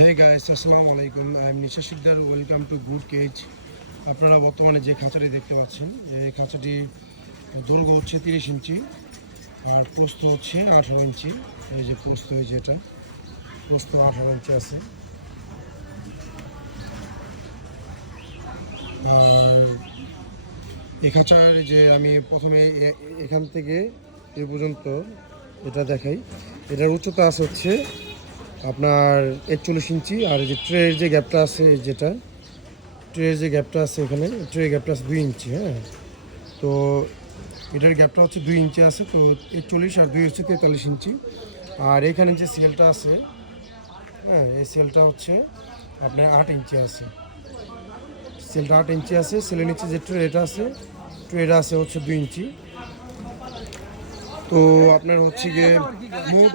Hey guys, আসসালামু আলাইকুম। I am Nisha Sikdar. Welcome to good কেজ। আপনারা বর্তমানে যে খাঁচাটি দেখতে পাচ্ছেন, এই খাঁচাটি দৈর্ঘ্য হচ্ছে 30 ইঞ্চি আর প্রস্থ হচ্ছে 18 ইঞ্চি। এই যে প্রস্থ, এই যে এটা প্রস্থ 18 ইঞ্চি আছে। আর এই খাঁচার যে আমি প্রথমে এখান থেকে এ পর্যন্ত এটা দেখাই, এটার উচ্চতা আছে হচ্ছে আপনার 41 ইঞ্চি। আর এই যে ট্রের যে গ্যাপটা আছে, যেটা ট্রের যে গ্যাপটা আছে এখানে, ট্রে গ্যাপটা আছে 2 ইঞ্চি। হ্যাঁ, তো এটার গ্যাপটা হচ্ছে 2 ইঞ্চি আছে। তো 41 আর 2 হচ্ছে 43 ইঞ্চি। আর এখানে যে সেলটা আছে, হ্যাঁ, এই সেলটা হচ্ছে আপনার 8 ইঞ্চি আছে। সেলটা 8 ইঞ্চি আছে। সেলের নিচে যে ট্রেটা আছে, ট্রেটা আছে হচ্ছে 2 ইঞ্চি। তো আপনার হচ্ছে গিয়ে মোট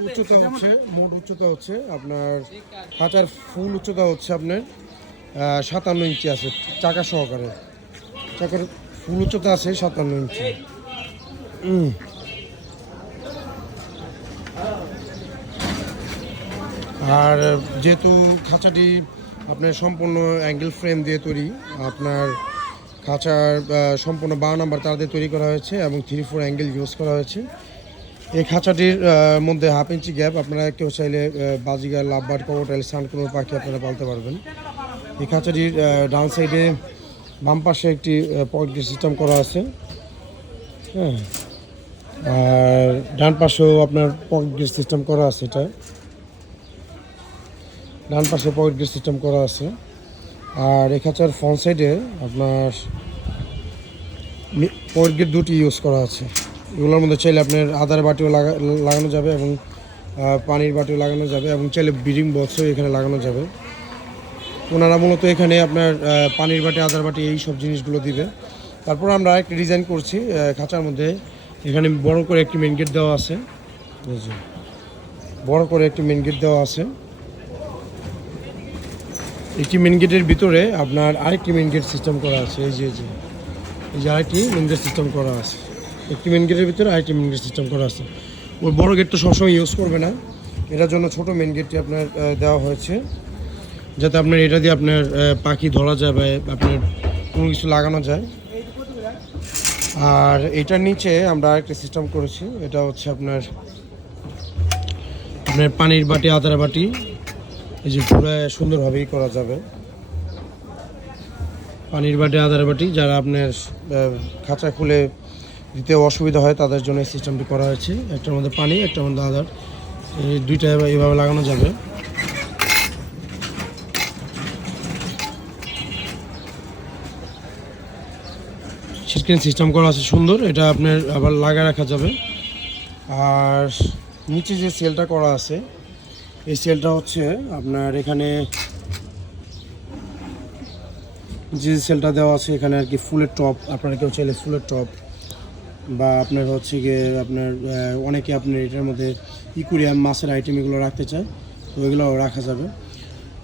উচ্চতা হচ্ছে আপনার খাঁচার ফুল উচ্চতা হচ্ছে আপনার 57 ইঞ্চি আছে চাকা সহকারে। চাকার ফুল উচ্চতা আছে 57 ইঞ্চি। আর যেহেতু খাঁচাটি আপনার সম্পূর্ণ অ্যাঙ্গেল ফ্রেম দিয়ে তৈরি, আপনার খাঁচার সম্পূর্ণ 12 নাম্বার তার দিয়ে তৈরি করা হয়েছে এবং 3-4 অ্যাঙ্গেল ইউজ করা হয়েছে। এই খাঁচাটির মধ্যে 1/2 ইঞ্চি গ্যাপ। আপনারা কেউ চাইলে বাজিগার, লাভবার্ড, কবুতর, সান কোনো পাখি আপনারা পালতে পারবেন। এই খাঁচাটির ডাউন সাইডে বাম পাশে একটি পকেট গেট সিস্টেম করা আছে। হ্যাঁ, আর ডান পাশেও আপনার পকেট গেট সিস্টেম করা আছে। এটা ডান পাশে পকেট গেট সিস্টেম করা আছে। আর এই খাঁচার ফ্রন্ট সাইডে আপনার পকেট গেট দুটি ইউজ করা আছে। এগুলোর মধ্যে চাইলে আপনার আদার বাটিও লাগানো যাবে এবং পানির বাটিও লাগানো যাবে এবং চাইলে ব্রিডিং বক্সও এখানে লাগানো যাবে। ওনারা মূলত এখানে আপনার পানির বাটি, আদার বাটি এই সব জিনিসগুলো দিবে। তারপর আমরা একটা ডিজাইন করছি খাঁচার মধ্যে। এখানে বড় করে একটি মেন গেট দেওয়া আছে। বড় করে একটি মেন গেট দেওয়া আছে। একটি মেন গেটের ভিতরে আপনার আরেকটি মেন গেট সিস্টেম করা আছে। এই যে আরেকটি মেন গেট সিস্টেম করা আছে। একটি মেন গেটের ভিতরে আরেকটি মেন গেট সিস্টেম করা আছে। ওই বড় গেট তো সবসময় ইউজ করবে না, এটার জন্য ছোট মেন গেটটি আপনার দেওয়া হয়েছে, যাতে আপনার এটা দিয়ে আপনার পাখি ধরা যাবে, আপনার কোনো কিছু লাগানো যায়। আর এটার নিচে আমরা আরেকটা সিস্টেম করেছি। এটা হচ্ছে আপনার পানির বাটি, আদার বাটি, এই যে পুরো সুন্দরভাবেই করা যাবে। পানির বাটি, আদার বাটি যারা আপনার খাঁচা খুলে দিতে অসুবিধা হয় তাদের জন্য এই সিস্টেমটি করা হয়েছে। একটার মধ্যে পানি, একটার মধ্যে আদার, এই দুইটা এভাবে লাগানো যাবে। স্ক্রিন সিস্টেম করা আছে সুন্দর, এটা আপনার আবার লাগায় রাখা যাবে। আর নিচে যে সেলটা করা আছে, এই সেলটা হচ্ছে আপনার এখানে যে সেলটা দেওয়া আছে এখানে আর কি ফুলের টপ, আপনারা কেউ চাইলে ফুলের টপ বা আপনার হচ্ছে গিয়ে আপনার অনেকে আপনার এটার মধ্যে ইকুরিয়াম মাছের আইটেম এগুলো রাখতে চায়, তো এগুলো রাখা যাবে।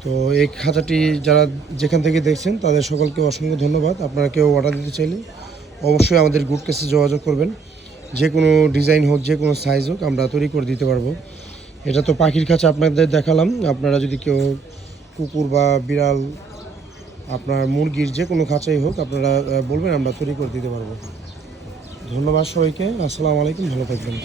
তো এই খাঁচাটি যারা যেখান থেকে দেখছেন তাদের সকলকে অসংখ্য ধন্যবাদ। আপনারা কেউ অর্ডার দিতে চাইলে অবশ্যই আমাদের গুড কেসে যোগাযোগ করবেন। যে কোনো ডিজাইন হোক, যে কোনো সাইজ হোক, আমরা তৈরি করে দিতে পারবো। এটা তো পাখির খাঁচা আপনাদের দেখালাম। আপনারা যদি কেউ কুকুর বা বিড়াল, আপনার মুরগির যে কোনো খাঁচাই হোক আপনারা বলবেন, আমরা তৈরি করে দিতে পারবো। ধন্যবাদ সবাইকে। আসসালামু আলাইকুম, ভালো থাকবেন।